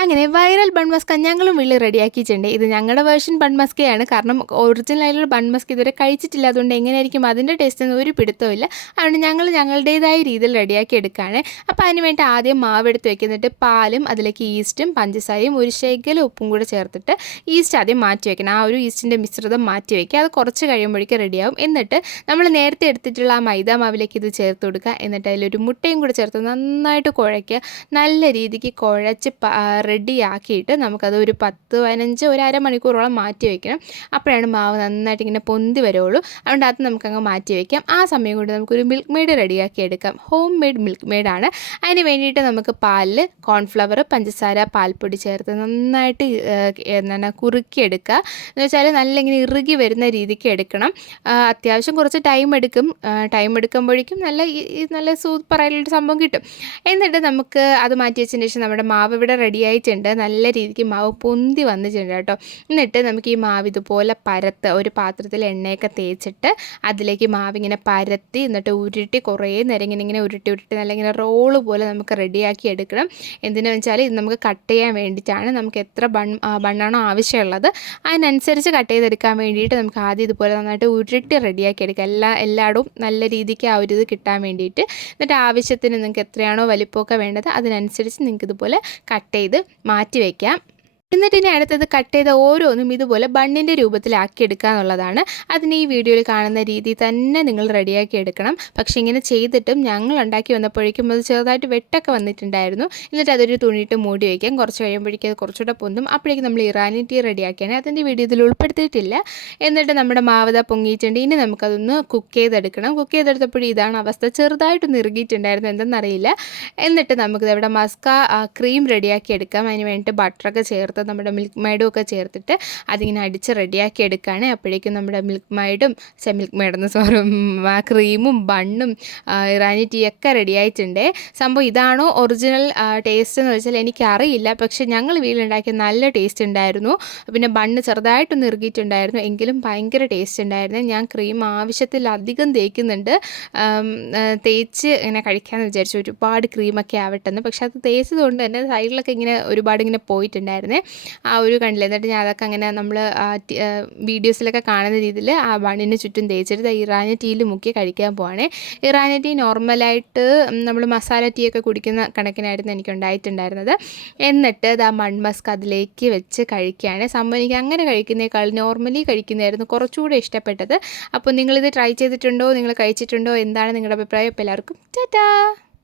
അങ്ങനെ viral bun Musca ഞങ്ങളും വീട്ടിൽ റെഡിയാക്കിയിട്ടുണ്ട്. ഇത് ഞങ്ങളുടെ വേർഷൻ ബൺ മസ്കയാണ്. കാരണം ഒറിജിനൽ ആയിട്ടുള്ള ബൺ മസ്ക ഇതുവരെ കഴിച്ചിട്ടില്ല. അതുകൊണ്ട് എങ്ങനെയായിരിക്കും അതിൻ്റെ ടേസ്റ്റ് എന്ന് ഒരു പിടുത്തവുമില്ല. അതുകൊണ്ട് ഞങ്ങൾ ഞങ്ങളുടേതായ രീതിയിൽ റെഡിയാക്കി എടുക്കുകയാണ്. അപ്പോൾ അതിന് വേണ്ടി ആദ്യം മാവ് എടുത്ത് വെക്കുന്നിട്ട് പാലും അതിലേക്ക് ഈസ്റ്റും പഞ്ചസാരയും ഒരു ശകലം ഉപ്പും കൂടെ ചേർത്തിട്ട് ഈസ്റ്റ് ആദ്യം മാറ്റി വെക്കണം. ആ ഒരു ഈസ്റ്റിൻ്റെ മിശ്രിതം മാറ്റി വയ്ക്കുക. അത് കുറച്ച് കഴിയുമ്പോഴേക്കും റെഡിയാവും. എന്നിട്ട് നമ്മൾ നേരത്തെ എടുത്തിട്ടുള്ള ആ മൈദ മാവിലേക്ക് ഇത് ചേർത്ത് കൊടുക്കുക. എന്നിട്ട് അതിലൊരു മുട്ടയും കൂടെ ചേർത്ത് നന്നായിട്ട് കുഴയ്ക്കുക. നല്ല രീതിക്ക് കുഴച്ച് റെഡിയാക്കിയിട്ട് നമുക്കത് ഒരു 10-15 ഒരു അരമണിക്കൂറോളം മാറ്റി വയ്ക്കണം. അപ്പോഴാണ് മാവ് നന്നായിട്ട് ഇങ്ങനെ പൊന്തി വരുള്ളൂ. അതുകൊണ്ട് അത് നമുക്കങ്ങ് മാറ്റി വയ്ക്കാം. ആ സമയം കൊണ്ട് നമുക്കൊരു മിൽക്ക് മെയ്ഡ് റെഡിയാക്കി എടുക്കാം. ഹോം മെയ്ഡ് മിൽക്ക് മെയ്ഡാണ്. അതിന് വേണ്ടിയിട്ട് നമുക്ക് പാലിൽ കോൺഫ്ലവർ, പഞ്ചസാര, പാൽപ്പൊടി ചേർത്ത് നന്നായിട്ട് എന്താണ് കുറുക്കിയെടുക്കുക. എന്ന് വെച്ചാൽ നല്ല ഇങ്ങനെ ഇറുകി വരുന്ന രീതിക്ക് എടുക്കണം. അത്യാവശ്യം കുറച്ച് ടൈം എടുക്കുമ്പോഴേക്കും നല്ല സൂപ്പറായിട്ടുള്ളൊരു സംഭവം കിട്ടും. എന്നിട്ട് നമുക്ക് അത് മാറ്റി വെച്ചതിന് ശേഷം നമ്മുടെ മാവ് ഇവിടെ റെഡി ആയിട്ടുണ്ട്. നല്ല രീതിക്ക് മാവ് പൊന്തി വന്നിട്ടുണ്ട് കേട്ടോ. എന്നിട്ട് നമുക്ക് ഈ മാവ് ഇതുപോലെ ഒരു പാത്രത്തിൽ എണ്ണയൊക്കെ തേച്ചിട്ട് അതിലേക്ക് മാവിങ്ങനെ പരത്തി എന്നിട്ട് ഉരുട്ടി കുറേ നേരം ഇങ്ങനെ ഉരുട്ടി നല്ല ഇങ്ങനെ റോള് പോലെ നമുക്ക് റെഡിയാക്കി എടുക്കണം. എന്തിനാണെന്ന് വെച്ചാൽ ഇത് നമുക്ക് കട്ട് ചെയ്യാൻ വേണ്ടിയിട്ടാണ്. നമുക്ക് എത്ര ബണ്ണാണോ ആവശ്യമുള്ളത് അതിനനുസരിച്ച് കട്ട് ചെയ്തെടുക്കാൻ വേണ്ടിയിട്ട് നമുക്ക് ആദ്യം ഇതുപോലെ നന്നായിട്ട് ഉരുട്ടി റെഡിയാക്കി എടുക്കുക. എല്ലായിടവും നല്ല രീതിക്ക് ആ ഒരു ഇത് കിട്ടാൻ വേണ്ടിയിട്ട്. എന്നിട്ട് ആവശ്യത്തിന് നിങ്ങൾക്ക് എത്രയാണോ വലിപ്പമൊക്കെ വേണ്ടത് അതിനനുസരിച്ച് നിങ്ങൾക്ക് ഇതുപോലെ കട്ട് ചെയ്ത് മാറ്റി വയ്ക്കാം. എന്നിട്ട് ഇനി അടുത്തത് കട്ട് ചെയ്ത ഓരോന്നും ഇതുപോലെ ബണ്ണിൻ്റെ രൂപത്തിലാക്കി എടുക്കുക എന്നുള്ളതാണ്. അതിന് ഈ വീഡിയോയിൽ കാണുന്ന രീതി തന്നെ നിങ്ങൾ റെഡിയാക്കി എടുക്കണം. പക്ഷേ ഇങ്ങനെ ചെയ്തിട്ടും ഞങ്ങൾ ഉണ്ടാക്കി വന്നപ്പോഴേക്കും അത് ചെറുതായിട്ട് വെട്ടൊക്കെ വന്നിട്ടുണ്ടായിരുന്നു. എന്നിട്ട് അതൊരു തുണിയിട്ട് മൂടി വയ്ക്കാം. കുറച്ച് കഴിയുമ്പോഴേക്കും അത് കുറച്ചുകൂടെ പൊന്തും. അപ്പോഴേക്കും നമ്മൾ ഇറാനി ടീ റെഡിയാക്കിയാണ്. അതിൻ്റെ വീഡിയോ ഇതിൽ ഉൾപ്പെടുത്തിയിട്ടില്ല. എന്നിട്ട് നമ്മുടെ മാവത പൊങ്ങിയിട്ടുണ്ട്. ഇനി നമുക്കതൊന്ന് കുക്ക് ചെയ്തെടുക്കണം. കുക്ക് ചെയ്തെടുത്തപ്പോഴും ഇതാണ് അവസ്ഥ. ചെറുതായിട്ടൊന്ന് ഇറുകിയിട്ടുണ്ടായിരുന്നു, എന്തെന്നറിയില്ല. എന്നിട്ട് നമുക്കിത് ഇവിടെ മസ്ക ക്രീം റെഡിയാക്കി എടുക്കാം. അതിന് വേണ്ടിയിട്ട് ബട്ടറൊക്കെ ചേർത്ത് നമ്മുടെ മിൽക്ക് മെയ്ഡും ഒക്കെ ചേർത്തിട്ട് അതിങ്ങനെ അടിച്ച് റെഡിയാക്കി എടുക്കുകയാണ്. അപ്പോഴേക്കും നമ്മുടെ ക്രീമും ബണ്ണും ഇറാനി ടീ ഒക്കെ റെഡി ആയിട്ടുണ്ട്. സംഭവം ഇതാണോ ഒറിജിനൽ ടേസ്റ്റ് എന്ന് വെച്ചാൽ എനിക്കറിയില്ല. പക്ഷേ ഞങ്ങൾ വീട്ടിലുണ്ടാക്കിയ നല്ല ടേസ്റ്റ് ഉണ്ടായിരുന്നു. പിന്നെ ബണ്ണ് ചെറുതായിട്ടൊന്ന് ഇറുകിയിട്ടുണ്ടായിരുന്നു, എങ്കിലും ഭയങ്കര ടേസ്റ്റ് ഉണ്ടായിരുന്നു. ഞാൻ ക്രീം ആവശ്യത്തിലധികം തേക്കുന്നുണ്ട്. തേച്ച് ഇങ്ങനെ കഴിക്കാമെന്ന് വിചാരിച്ചു, ഒരുപാട് ക്രീമൊക്കെ ആവട്ടെന്ന്. പക്ഷെ അത് തേച്ചത് കൊണ്ട് തന്നെ സൈഡിലൊക്കെ ഇങ്ങനെ ഒരുപാട് ഇങ്ങനെ പോയിട്ടുണ്ടായിരുന്നേ. ആ ഒരു കണ്ടില്ല. എന്നിട്ട് ഞാൻ അതൊക്കെ അങ്ങനെ നമ്മൾ വീഡിയോസിലൊക്കെ കാണുന്ന രീതിയിൽ ആ ബണ്ണിന് ചുറ്റും തേച്ചിട്ട് ഇറാനി ടീയിൽ മുക്കി കഴിക്കാൻ പോവാണ്. ഇറാനി ടീ നോർമലായിട്ട് നമ്മൾ മസാല ടീ ഒക്കെ കുടിക്കുന്ന കണക്കിനായിരുന്നു എനിക്കുണ്ടായിട്ടുണ്ടായിരുന്നത്. എന്നിട്ട് ആ മൺ മസ്ക് അതിലേക്ക് വെച്ച് കഴിക്കുകയാണ്. സംഭവം എനിക്ക് അങ്ങനെ കഴിക്കുന്നേക്കാൾ നോർമലി കഴിക്കുന്നതായിരുന്നു കുറച്ചുകൂടെ ഇഷ്ടപ്പെട്ടത്. അപ്പോൾ നിങ്ങളിത് ട്രൈ ചെയ്തിട്ടുണ്ടോ, നിങ്ങൾ കഴിച്ചിട്ടുണ്ടോ, എന്താണ് നിങ്ങളുടെ അഭിപ്രായം? ഇപ്പോൾ എല്ലാവർക്കും ടാറ്റാ.